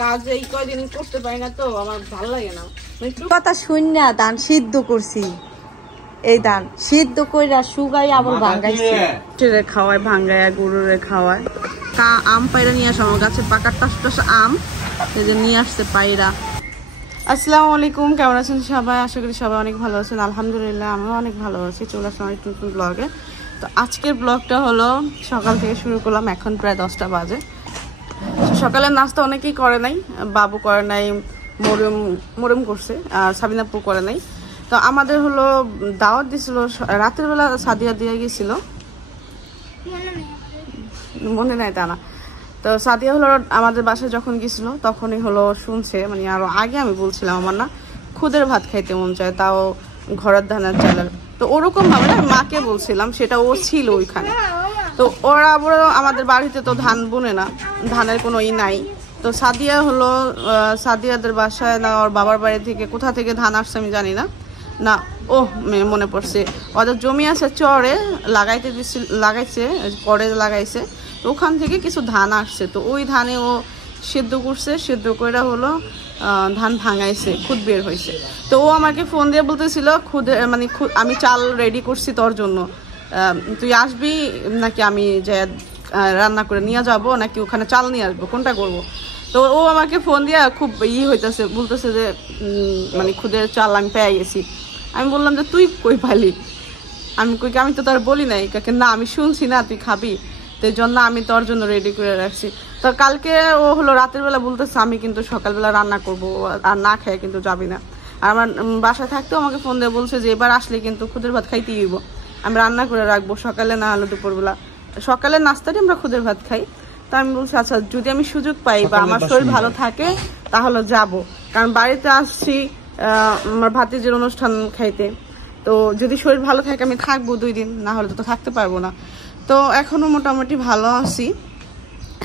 কাজ এই কয়দিন করতে পারি না তো আমার ভালো লাগে না। কথা শুন না, ধান সিদ্ধ করছি, এই ধান সিদ্ধ কইরা শুকাই আবার ভাঙ্গাইছি, খাওয়ায় ভাঙ্গায় গরুরে খাওয়ায়। আম পায়রা নিয়ে আসে আমার গাছে, পাকার টাস আম এই যে নিয়ে আসছে পায়রা। আসসালামু আলাইকুম, কেমন আছেন সবাই? আশা করি সবাই অনেক ভালো আছেন। আলহামদুলিল্লাহ আমিও অনেক ভালো আছি। চলে আসলাম একটা নতুন ব্লগে। তো আজকের ব্লগটা হলো সকাল থেকে শুরু করলাম, এখন প্রায় 10টা বাজে। সকালের নাস্তা অনেকেই করে নাই, বাবু করে নাই, মরিয়ম করছে, আর সাবিনাপু করে নাই। তো আমাদের হলো দাওয়াত দিছিল রাতের বেলা, সাদিয়া দিয়ে গেছিল, মনে নাই তা না। তো সাদিয়া হলো আমাদের বাসায় যখন গেছিল তখনই হলো শুনছে, মানে আরো আগে আমি বলছিলাম আমার না খুদের ভাত খাইতে মন চায়, তাও ঘরের ধানের চালের। তো ওরকম ভাবে না মাকে বলছিলাম, সেটা ও ছিল ওইখানে। তো ওরা আমাদের বাড়িতে তো ধান বুনে না, ধানের কোনো ই নাই। তো সাদিয়া হলো সাদিয়াদের বাসায় না ওর বাবার বাড়ি থেকে কোথা থেকে ধান আসছে আমি জানি না, না ও মনে পড়ছে, ওদের জমি আছে চরে লাগাইছে পরে লাগাইছে, তো ওখান থেকে কিছু ধান আসছে। তো ওই ধানে ও সেদ্ধ করছে, সেদ্ধ করে হলো ধান ভাঙাইছে, খুদ বের হয়েছে। তো ও আমাকে ফোন দিয়ে বলতেছিল মানে আমি চাল রেডি করছি তোর জন্য, তুই আসবি নাকি আমি যে রান্না করে নিয়ে যাব, নাকি ওখানে চাল নিয়ে আসবো, কোনটা করবো? তো ও আমাকে ফোন দিয়ে খুব হইতেছে, বলতেছে যে মানে খুদের চাল আমি পেয়ে গেছি। আমি বললাম যে তুই কই পালি? আমি তো তোর বলি নাই। কাকে না আমি শুনছি না তুই খাবি, তো এই জন্য আমি তোর জন্য রেডি করে রাখছি। তো কালকে ও হলো রাতের বেলা বলতেছে আমি কিন্তু সকালবেলা রান্না করবো, আর না খেয়ে কিন্তু যাবি না। আর আমার বাসায় থাকতেও আমাকে ফোন দিয়ে বলছে যে এবার আসলে কিন্তু খুদের ভাত খাইতেই দিব, আমি রান্না করে রাখবো, সকালে না হলে দুপুরবেলা, সকালের নাস্তাটি আমরা খুদের ভাত খাই। তো আমি বলছি আচ্ছা যদি আমি সুযোগ পাই বা আমার শরীর ভালো থাকে তাহলে যাব, কারণ বাড়িতে আসছি আমার ভাতিজির অনুষ্ঠান খাইতে। তো যদি শরীর ভালো থাকে আমি থাকবো 2 দিন, না হলে তো থাকতে পারবো না। তো এখনো মোটামুটি ভালো আছি,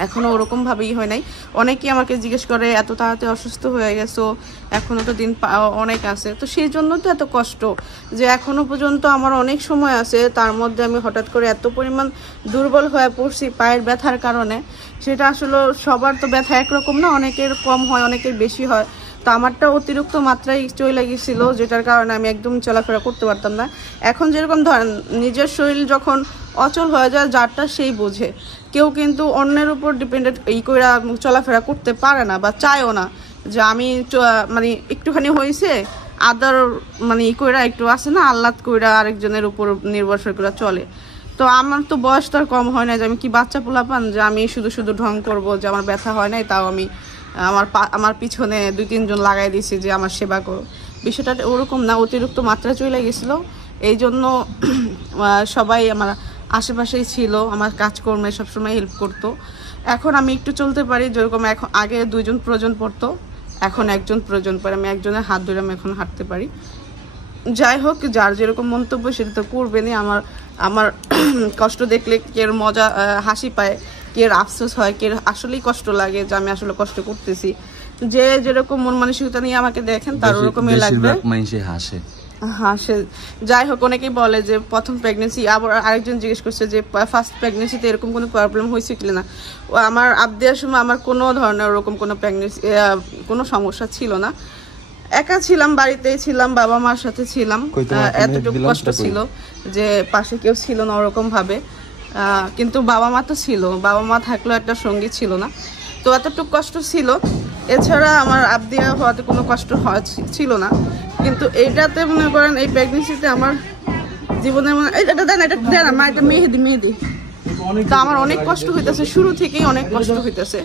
এখনো ওরকম ভাবেই হয় নাই। অনেকেই আমাকে জিজ্ঞেস করে এত তাড়াতাড়ি অসুস্থ হয়ে গেছো, এখনো তো দিন অনেক আছে। তো সেই জন্য তো এত কষ্ট যে এখনো পর্যন্ত আমার অনেক সময় আছে, তার মধ্যে আমি হঠাৎ করে এত পরিমাণ দুর্বল হয়ে পড়ছি পায়ের ব্যথার কারণে। সেটা আসলে সবার তো ব্যথা একরকম না, অনেকের কম হয়, অনেকের বেশি হয়। তো আমারটা অতিরিক্ত মাত্রায় চলে গেছিলো, যেটার কারণে আমি একদম চলাফেরা করতে পারতাম না। এখন যেরকম ধরেন নিজের শরীর যখন অচল হয়ে যায় যারটা সেই বোঝে, কেউ কিন্তু অন্যের উপর ডিপেন্ডেন্ট করে চলাফেরা করতে পারে না বা চায়ও না যে আমি মানে একটুখানি হয়েছে আদার মানে কইরা একটু আছে না আহ্লাদ কইরা আরেকজনের উপর নির্ভরশীল করে চলে। তো আমার তো বয়স তো আর কম হয় না যে আমি কি বাচ্চা পোলাপান যে আমি শুধু ঢং করবো যে আমার ব্যথা হয় নাই, তাও আমি আমার পিছনে 2-3 জন লাগাই দিয়েছি যে আমার সেবা করো। বিষয়টা ওরকম না, অতিরিক্ত মাত্রা চলে গেছিলো। এই জন্য সবাই আমার আশেপাশেই ছিল, আমার কাজকর্মে সবসময় হেল্প করতো। এখন আমি একটু চলতে পারি, যেরকম এখন আগে 2 জন প্রয়োজন পড়তো, এখন 1 জন প্রয়োজন পড়ে। আমি একজনের হাত ধরে আমি এখন হাঁটতে পারি। যাই হোক, যার যেরকম মন্তব্য সেটা তো করবেনই। আমার কষ্ট দেখলে কে মজা হাসি পায়, কে আফসোস হয়, কে আসলেই কষ্ট লাগে যে আমি আসলে কষ্ট করতেছি। যে যেরকম মন মানসিকতা নিয়ে আমাকে দেখেন তার ওরকমই লাগবে, হাসে। যাই হোক, অনেকেই বলে যে প্রথম প্রেগনেন্সি, আবার আরেকজন জিজ্ঞেস করছে যে ফার্স্ট প্রেগনেন্সিতে এরকম কোনো প্রবলেম হয়েছে কি না। আমার আবদিয়ার সময় আমার কোনো ধরনের ওরকম কোনো প্রেগনেন্সি কোনো সমস্যা ছিল না। একা ছিলাম, বাড়িতেই ছিলাম, বাবা মার সাথে ছিলাম। এতটুকু কষ্ট ছিল যে পাশে কেউ ছিল না ওরকম ভাবে, কিন্তু বাবা মা তো ছিল, বাবা মা থাকলেও একটা সঙ্গী ছিল না। তো এতটুকু কষ্ট ছিল, এছাড়া আমার আবদিয়া হওয়াতে কোনো কষ্ট ছিল না। কিন্তু এইটাতে মনে করেন এই প্রেগনেন্সিতে আমার জীবনের এটা দেন মা, এটা মেহেদি তো আমার অনেক কষ্ট হইতেছে, শুরু থেকেই অনেক কষ্ট হইতেছে।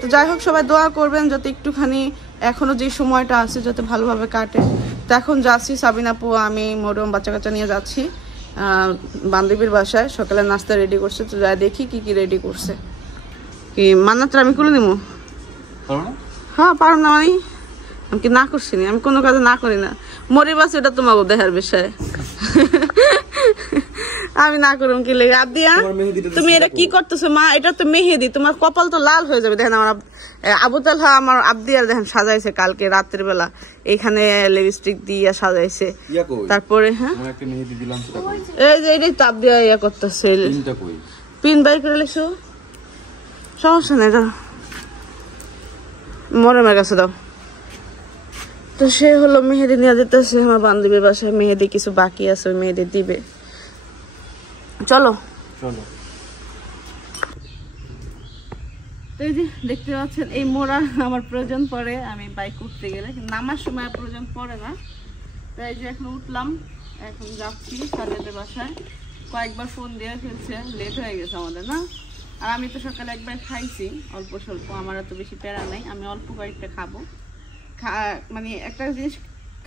তো যাই হোক, সবাই দোয়া করবেন যাতে একটুখানি এখনো যে সময়টা আছে যাতে ভালোভাবে কাটে। তো এখন যাচ্ছি সাবিনাপু, আমি মরিয়ম বাচ্চা কাচ্চা নিয়ে যাচ্ছি বান্ধবীর বাসায়। সকালে নাস্তা রেডি করছে, তো যাই দেখি কি রেডি করছে। কি মান্নাতটা আমি করে নিবো? হ্যাঁ পারো না, আমি কি না করছি না? আমি কোনো কাজে না করি না। মরিবাস এটা তোমাকে দেখার বিষয়, আমি না করুম কি লেগে। আদিয়া তুমি এটা কি করতেছো মা? এটা তো মেহেদি, তোমার কপাল তো লাল হয়ে যাবে। দেখেন আমার আবু তালহা আমার আবদিয়ার দেখেন সাজাইছে কালকে রাতের বেলা, এখানে লিপস্টিক দিয়ে সাজাইছে। তারপরে হ্যাঁ এই যে এটাই তো আবদিয়া ইয়া করতেছে, পিন বাই করে লেছো, সমস্যা নেই। মরমের কাছে দাও। তো সে হলো মেহেদি নিয়ে যেতেছে আমার বান্ধবীর বাসায়, মেহেদি কিছু বাকি আছে, ওই মেহেদি দিবে। চলো চলো। তো এই যে দেখতে পাচ্ছেন এই মোড়া আমার প্রয়োজন পড়ে আমি বাইক উঠতে গেলে, নামার সময় প্রয়োজন পড়ে না। তো এই যে এখন উঠলাম, এখন যাচ্ছি সাজাদের বাসায়। কয়েকবার ফোন দিয়ে ফেলছে, লেট হয়ে গেছে আমাদের না। আর আমি তো সকালে একবার খাইছি অল্প স্বল্প, আমার এত বেশি প্যারা নাই, আমি অল্প কয়েকটা খাবো। মানে একটা জিনিস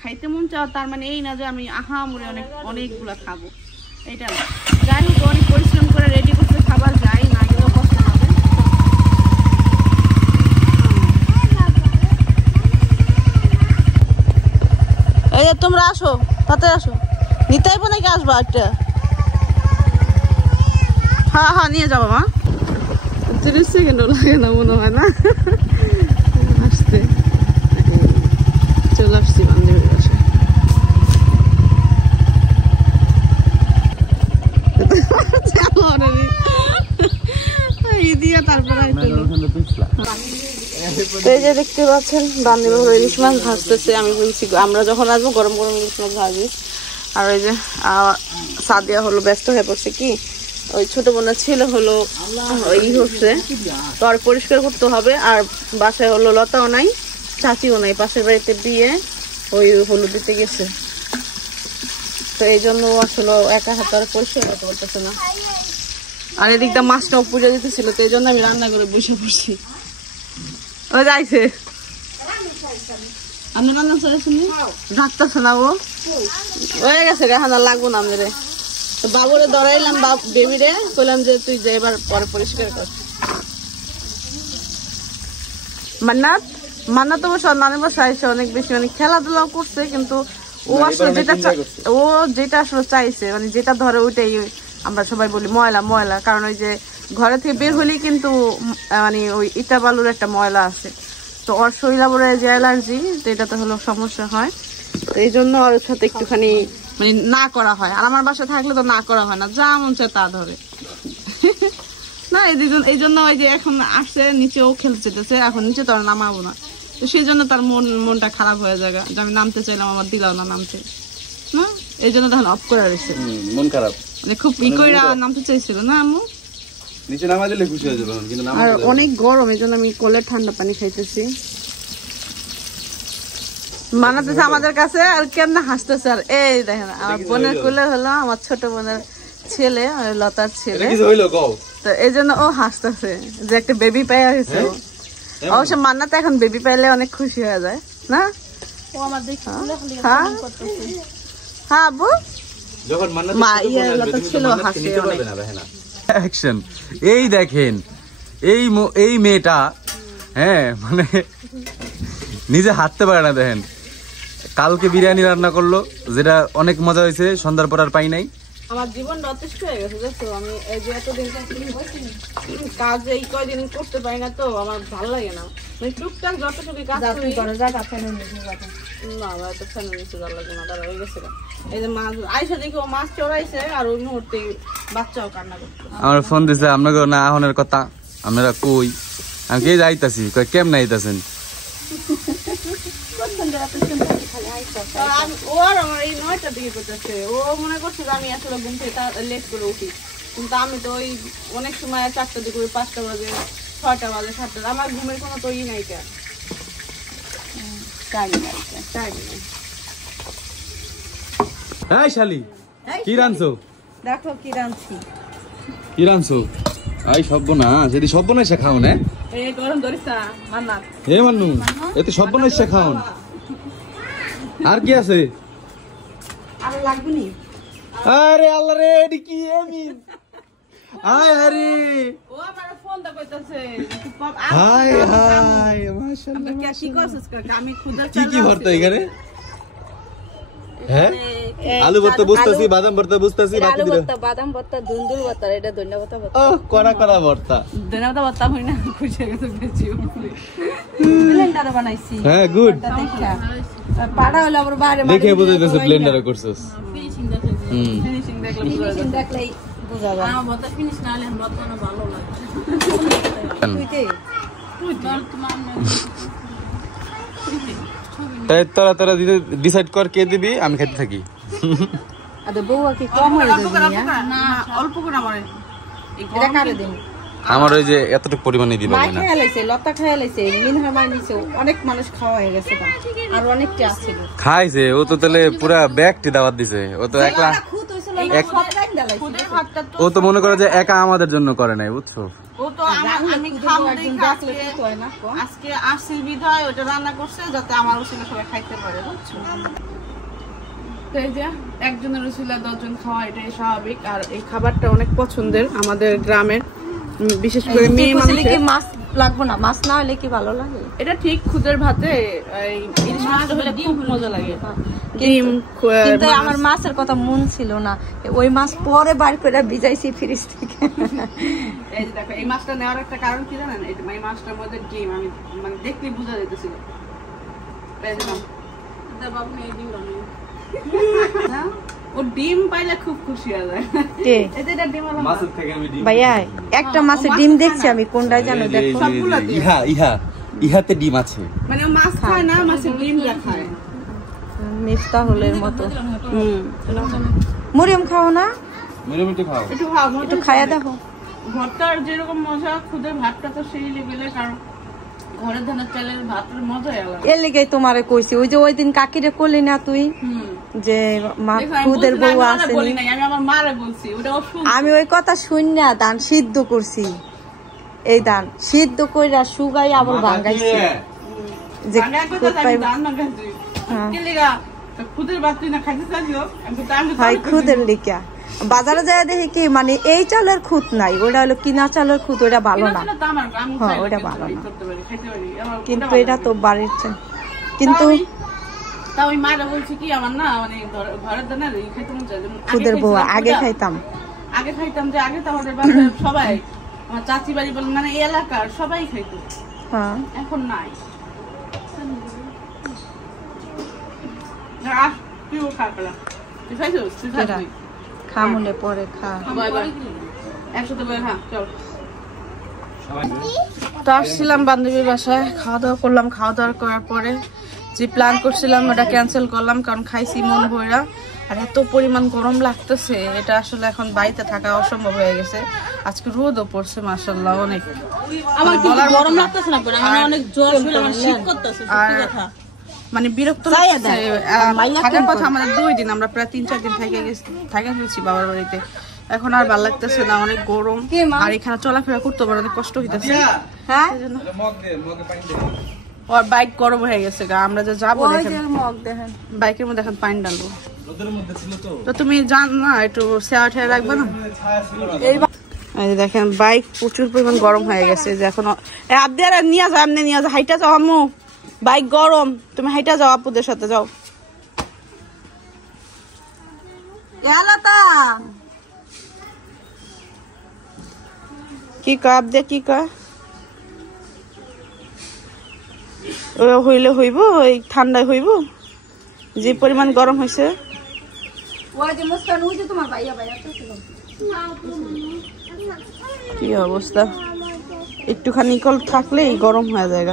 খাইতে মন চাওয়া তার মানে এই না যে আমি আহামরে অনেকগুলো খাবো, এটা না। যাই হোক অনেক পরিশ্রম করে রেডি করতে খাবার যাই না গেলেও কষ্ট হবে। এই যে তোমরা আসো, তাতে আসো, নিতে আইবো নাকি আসবো একটা? হ্যাঁ হ্যাঁ নিয়ে যাবো মা। 30 সেকেন্ডও লাগে না মনে হয় না আসতে। চলে আসছি বান্ধবীর বাসায়। এই যে দেখতে পাচ্ছেন বান্ধবী ইলিশ মাছ ভাজতেছে। আমি বলছি আমরা যখন আসবো গরম গরম ইলিশ মাছ ভাজি। আর ওই যে সাদিয়া হলো ব্যস্ত হয়ে পড়ছে, কি ওই ছোট বোনের ছেলে হলো ই হচ্ছে, তো আর পরিষ্কার করতে হবে। আর বাসায় হলো লতাও নাই, চাচিও নাই, পাশের বাড়িতে বিয়ে, ওই হলুদ দিতে গেছে। তো এই জন্য আসলে একা হাতে আর পরিষ্কার করতে পারতেছে না। আর এদিকটা মাছটাও পূজা দিতেছিল, তো এই জন্য আমি রান্না করে বসে পড়ছি। ও যাইছে, আপনি রান্না চলেছেন রাখতেছে না, ও হয়ে গেছে রেহানা লাগবো না আমাদের। তো বাবুরে ধরাইলাম, বেবিরে বললাম যে তুই যে এবার পরে পরিষ্কার কর। মান্নাত অবশ্য নানি বসে আইসে অনেক বেশি মানে খেলাধুলাও করছে, কিন্তু ও আসলে যেটা আসলে চাইছে, মানে যেটা ধরে ওইটাই আমরা সবাই বলি ময়লা ময়লা। কারণ ওই যে ঘরে থেকে বের হলেই কিন্তু মানে ওই ইটা বালুর একটা ময়লা আছে, তো ওর শরীরে যে অ্যালার্জি, তো এটা তো হলো সমস্যা হয়। তো এই জন্য ওর সাথে একটুখানি মানে না করা হয়। আর আমার বাসায় থাকলে তো না করা হয় না, যা মন চায় তা ধরে না। এই জন্য ওই যে এখন আসছে নিচেও খেলতে যেতেছে, এখন নিচে তো আর নামাবো না, তো সেই জন্য তার মনটা খারাপ হয়ে যায় যে আমি নামতে চাইলাম আমার দিলাও না নামতে না, এই জন্য তখন অফ করে রয়েছে, মন খারাপ মানে খুব ই করে নামতে চাইছিল না আম্মু, নিচে নামা দিলে খুশি হয়ে যাবে। কিন্তু আর অনেক গরম, এই জন্য আমি কোলে ঠান্ডা পানি খাইতেছি। মানাতেছে আমাদের কাছে আর কেমন হাসতেছে। আর এই দেখেন আমার বোনের কোলে হলো আমার ছোট বোনের ছেলে, লতার ছেলে, তো এই জন্য ও হাসতেছে যে একটা বেবি পাইয়া হয়েছে। অবশ্য মান্নাত এখন বেবি পাইলে অনেক খুশি হয়ে যায় না। হ্যাঁ আব্বু, এই দেখেন এই মেয়েটা, হ্যাঁ মানে নিজে হাঁটতে পারে না। দেখেন কালকে বিরিয়ানি রান্না করলো, যেটা অনেক মজা হয়েছে, সন্ধ্যার পর আর পাই নাই। আমার জীবনটা অতিষ্ঠ হয়ে গেছে দেখো, আমি এই যে এতদিন কাজ এই কয়দিন করতে পারি না, তো আমার ভালো লাগে না। মানে টুকটাক যতটুকু কাজ করি না, এত ফ্যানের নিচে ভালো লাগে না। দাঁড়া হয়ে গেছে, এই যে মাছ আইসা দেখি ও মাছ চড়াইছে, আর ওই মুহূর্তে বাচ্চাও কান্না করছে। আমার ফোন দিছে আপনাকে না আহনের কথা, আপনারা কই? আমি কে যাইতাছি, কেমন আইতাছেন? আমার এই 9টার দিকে করতেছে, ও মনে করছে যে আমি আসলে ঘুম থেকে লেট করে উঠি, কিন্তু আমি তো ওই অনেক সময় 4টার দিকে 5টা বাজে 6টা বাজে 7টা, আমার ঘুমের কোনো তো ই নাই, এই শালি কি রানছো? দেখো কি রাঁধছি। কি রানছো? আই সর্বনাশ, যদি সর্বনাশ খাও না, এই গরম ধরিস না মান্নাত, হে মান্নু এতে সর্বনাশ খাও। আর কি আছে? আর লাগবে নি? আরে আল্লাহ রে, এডি কি আমি আয় আরে ও আমার ফোনটা কইতাছে হাই হাই মাশাআল্লাহ। আমরা কি করছিস কাকা? আমি খুদা কি কি ভর্তা এখানে? হ্যাঁ আলু ভর্তা বুঝতাছি, বাদাম ভর্তা বুঝতাছি, বাকি দিরা বাদাম ভর্তা, ধুন্দুল ভর্তা, এটা ধনিয়া ভর্তা। ও কড়া কড়া ভর্তা, ধনিয়া ভর্তা হই না, খুশি হয়ে গেছে বেশি ব্লেন্ডারে বানাইছি। হ্যাঁ গুড, পাড়া হলো আবার বাইরে দেখে বুঝাইতেছে ব্লেন্ডারে করছস। ফিনিশিং দেখলে ফিনিশিং দেখলেই বুঝা যায়। আমার ভর্তা ফিনিশ না হলে ভর্তা না ভালো লাগে। তুইতে তাই তোরা ডিসাইড কর কে দিবি, আমি খেতে থাকি। আরে বউয়া কি কম হয়ে যাবে না অল্প করে আমার এটা কারে দিন আমার ওই যে এতটুকু পরিমাণে দিবা মাই না। খেয়ালাইছে, লতা খেয়ালাইছে, মিনহা মাই নিছে, অনেক মানুষ খাওয়া হয়ে গেছে আর অনেকটা আছে খাইছে ও তো, তাহলে পুরা ব্যাগটি দাওয়াত দিছে। ও তো একলা, খুদ হইছিল সব লাইন দালাইছে। খুদের ভাতটা তো ও তো মনে করে যে একা আমাদের জন্য করে নাই, বুঝছো? ও তো আমি খাবো একজন দেখে ডাকলে খুদ হয় না কম। আজকে আসিল বিধায় ওটা রান্না করছে যাতে আমার উসিলা সবাই খাইতে পারে, বুঝছো? তো এই যে একজনের উসিলা 10 জন খাওয়া এটাই স্বাভাবিক। আর এই খাবারটা অনেক পছন্দের আমাদের গ্রামের, বিশেষ করে মেয়ে কইছিলে কি মানুষের। মাছ লাগবো না, মাছ না হলে কি ভালো লাগে? এটা ঠিক, খুদের ভাতে এই ইলিশ মাছটা হলে খুব মজা লাগে। ডিম কিন্তু আমার মাছের কথা মন ছিল না, ওই মাছ পরে বার করে ভিজাইছি ফ্রিজ থেকে। এই যে দেখো, এই মাছটা নেওয়ার একটা কারণ কি জানেন? এই মাছটার মধ্যে ডিম, আমি মানে দেখলেই বোঝা যেতেছিল। এই যে নাও। বাবু এই ডিম না, ও ডিম পাইলে খুব খুশি হয়ে যায়। কে? এই যে এটা ডিম আলা মাছ। মাছের থেকে আমি ডিম, ভাইয়া একটা মাছের ডিম দেখছি আমি, কোনটাই জানো দেখো। সবগুলোতে। ইহাতে ডিম আছে। মানে ও মাছ খায় না, মাছের ডিম খায়। মিফতাহুলের মতো। মরিয়ম খাও না? মিনিমিটি খাও। একটু খাও, একটু খাইয়া দেখো। ভর্তার যেরকম মজা, খুদের ভাতটা তো সেই লেভেলে। কারণ ঘরের ধানের চালের ভাতের মজাই আলাদা। এর লেগে তোমারে কইছি, ওই যে ওই দিন কাকিরে করলি না তুই, যে মা দেখো, আমি খুদের বলছি না, বউ আমি আছে, বলি নাই, আমি আমার মারে বলছি, ওটা ও শুনছে। আমি ওই কথা শুননা ধান সিদ্ধ করছি। এই ধান সিদ্ধ কইরা সুগাই আবার ভাঙ্গাইছি যে ভাঙা খুদ কথা আমি পাইব। জান না গাছি। হ্যাঁ। কি লিগা? তো খুদের ভাত তুই না খাইতে চাইলো? আমি তো আমি তো হয় খুদের লিকা বাজারে যায় দেখি কি মানে এই চালের খুদ নাই, ওটা হলো কিনা চালের খুদ, ওটা ভালো না। কিনা তো আমার, আমি হ্যাঁ, চাইলে ওটা খেতে ভালো পারি, না। করতে পারি, খাইতে পারি। আমার কিন্তু ওটা এটা ভালো তো লাগে। বাড়ির চাল। কিন্তু তা ওই মারা বলছে কি আমার না, মানে ঘরের দানের খাইতে মন চায়। যেমন আগে খুদের বউ খাইছিলাম আগে খুদা। খাইতাম। আগে খাইতাম যে, আগে তো আমাদের বাসায় সবাই, আমার চাচি বাড়ি বলেন, মানে এই এলাকার সবাই খাইতো। হ্যাঁ এখন নাই। আহ, তুইও খা পেলা। তুই খাইছিস? তুই খাস কেডা? নি? খা মনে পরে খা। Bye bye. একসাথে বলে খা, চল। তো আসছিলাম বান্ধবীর বাসায়, খাওয়া দাওয়া করলাম। খাওয়া দাওয়া করার পরে যে প্ল্যান করছিলাম ওটা ক্যান্সেল করলাম, কারণ খাইছি মন ভরা। আর এত পরিমাণ গরম লাগতেছে, এটা আসলে এখন বাড়িতে থাকা অসম্ভব হয়ে গেছে। আজকে রোদও পড়ছে মাশাআল্লাহ অনেক। আমার কিন্তু বলার মতো গরম না। লাগতেছে না, আমার অনেক জ্বর ছিল, আমার শীত করতেছে, সত্যি আর কথা। মানে বিরক্ত লাগছে। থাকার কথা আমাদের 2 দিন, আমরা প্রায় 3-4 দিন থাকা ফেলছি বাবার বাড়িতে। এখন আর ভালো লাগতেছে না, অনেক গরম। আর এখানে চলাফেরা করতে পারে অনেক কষ্ট হইতেছে। হ্যাঁ আর বাইক গরম হয়ে গেছে গা, আমরা যে যাবো ওই দেখেন যে মগ দেখেন। বাইকের মধ্যে এখন পানি ডালবো। তো তুমি জান না, একটু শেয়ার ঠেয়ার রাখবে না? এই যে দেখেন বাইক প্রচুর পরিমাণ গরম হয়ে গেছে। যে এখন আবদের নিয়ে যাও, এমনি নিয়ে যাও, হাইটা যাও আম্মু, বাইক গরম, তুমি হাইটা যাও, আপুদের সাথে যাও। কি কয় আবদে, কি কয়? হইলে হইব, ওই ঠান্ডায় হইব, যে পরিমাণ গরম হয়েছে। কি অবস্থা, একটুখানি কল থাকলেই গরম হয়ে যায়।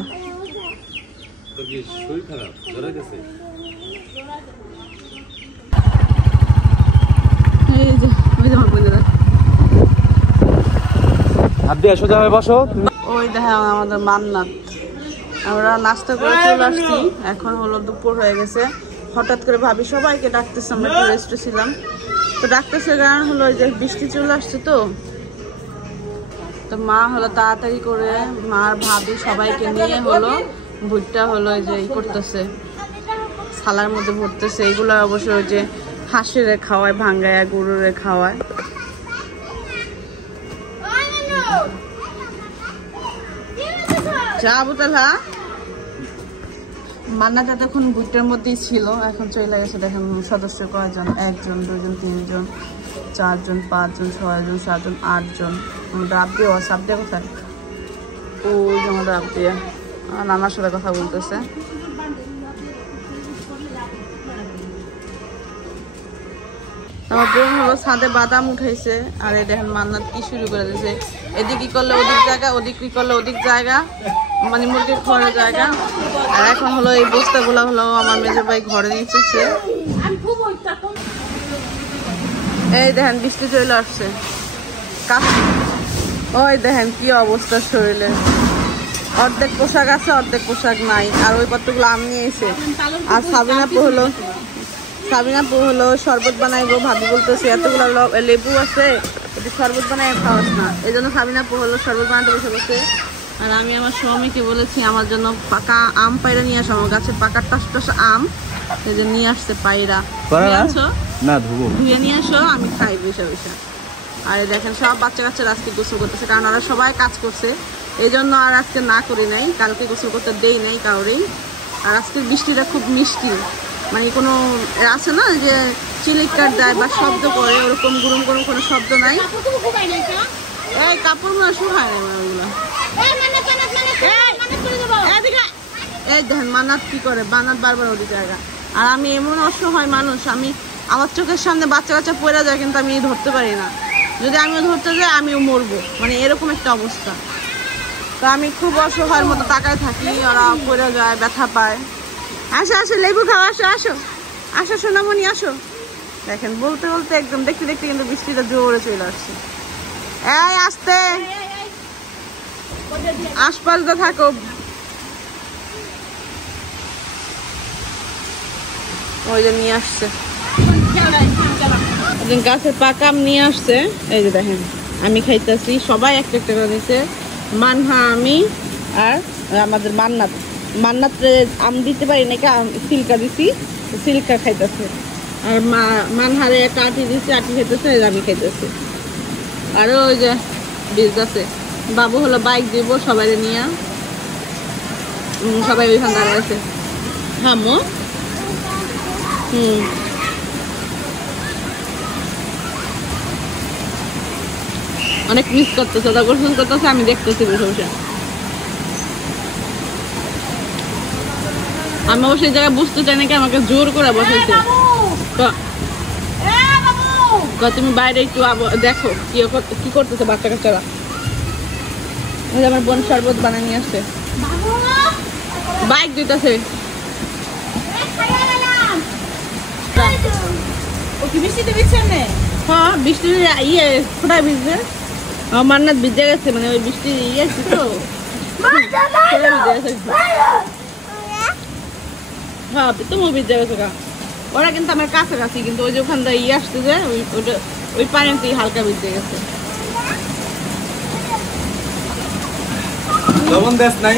সোজা হয়ে বসো। ওই দেখেন আমাদের মান্নাত, আমরা নাস্তা করে চলে আসছি। এখন হলো দুপুর হয়ে গেছে। হঠাৎ করে ভাবি সবাইকে ডাকতেছে, আমরা একটু রেস্টে ছিলাম। তো ডাকতেছে কারণ হলো যে বৃষ্টি চলে আসছে, তো মা হলো তাড়াতাড়ি করে মার ভাবি সবাইকে নিয়ে হলো ভুট্টা হলো যে করতেছে, থালার মধ্যে ভরতেছে। এগুলো অবশ্য ওই যে হাঁসের খাওয়ায়, ভাঙ্গায়া গরুরে খাওয়ায়। যা বুতালা মান্নাটা তখন ভুট্টার মধ্যেই ছিল, এখন চলে গেছে। দেখেন সদস্য কয়জন, 1 জন 2 জন 3 জন 4 জন 5 জন 6 জন 7 জন 8 জন। রাব দিয়ে সাপ দিয়ে কোথায়, ওই যে আমাদের রাব দিয়ে নানার সাথে কথা বলতেছে। আমার বোন হলো ছাদে বাদাম উঠাইছে, আর এই দেখেন মান্নাত কি শুরু করে দিয়েছে, এদিক কি করলে ওদিক জায়গা, ওদিক কি করলে ওদিক জায়গা। মানে মুরগির ঘরের জায়গা। আর এখন হলো এই বস্তাগুলো হলো আমার মেজো ভাই ঘরে নিয়ে এসেছে। এই দেখেন বৃষ্টি চলে আসছে, ওই দেখেন কি অবস্থা শরীরে, অর্ধেক পোশাক আছে অর্ধেক পোশাক নাই। আর ওই পাত্রগুলো আম নিয়ে এসে, আর সাবিনা পু হলো শরবত বানাইবো, ভাবি বলতেছে এতগুলো লেবু আছে শরবত বানাই খাওয়াস না, এই জন্য সাবিনা পু হলো শরবত বানাতে বসে বসে। আর আমি আমার স্বামীকে বলেছি আমার জন্য পাকা আম পায়রা নিয়ে আসো, আমার গাছের পাকা টাস আম এই যে নিয়ে আসছে পায়রা, ধুয়ে নিয়ে আসো আমি খাই বসে বসে। আর দেখেন সব বাচ্চা কাচ্চারা আজকে গোসল করতেছে, কারণ ওরা সবাই কাজ করছে, এই জন্য আর আজকে না করি নাই, কালকে গোসল করতে দেই নাই কাউরেই। আর আজকের বৃষ্টিটা খুব মিষ্টি, মানে কোনো আছে না যে চিলিকার দেয় বা শব্দ করে, ওরকম গুরুম গুরুম কোনো শব্দ নাই। এই কাপড় গুলো শুকায় না ওগুলো। এই দেখেন মানাত কি করে, বানাত বারবার ওই জায়গা। আর আমি এমন অসহায় মানুষ, আমি আমার চোখের সামনে বাচ্চা কাচ্চা পড়ে যায় কিন্তু আমি ধরতে পারি না, যদি আমিও ধরতে যাই আমিও মরবো, মানে এরকম একটা অবস্থা। তো আমি খুব অসহায়ের মতো তাকায় থাকি, ওরা পড়ে যায় ব্যথা পায়। আসো আসো লেবু খাও, আসো আসো আসো সোনামণি আসো। দেখেন বলতে বলতে একদম দেখতে দেখতে কিন্তু বৃষ্টিটা জোরে চলে আসছে। এই আসতে আশপাশটা থাকো। ওই যে নিয়ে আসছে গাছের পাকা আম নিয়ে আসছে, এই যে দেখেন আমি খাইতেছি, সবাই একটা একটা করে দিচ্ছে, মানহা আমি আর আমাদের মান্নাত আম দিতে পারি নাকি সিল্কা দিছি, সিল্কা খাইতেছে। আর মানহারে একটা আটি দিচ্ছে, আটি খাইতেছে, আমি খাইতেছি। আর ওই যে বীজ আছে, বাবু হলো বাইক দিব সবাই নিয়ে, সবাই ওইখানে দাঁড়ায় আছে। হামো অনেক মিস করতেছে, ওটা গোসল করতেছে, আমি দেখতেছি বসে বসে। আমি অবশ্য এই জায়গায় বুঝতে চাই নাকি আমাকে জোর করে বসাইছে, তুমি বাইরে একটু দেখো কি করতেছে বাচ্চা কাচ্চারা। আমার বোন শরবত বানিয়ে নিয়ে আসছে, বাইক দিতেছে। হ্যাঁ বৃষ্টির ইয়ে কোথায় ভিজবে, মান্নাত ভিজে গেছে, মানে ওই বৃষ্টির ইয়ে আছে তো হ্যাঁ তুমি ভিজে গেছো গা। ওরা কিন্তু আমার কাছাকাছি, কিন্তু ওই যে ওখান থেকে ইয়ে আসতে যে ওই পানিতেই হালকা ভিজে গেছে। লবণ দেশ নাই।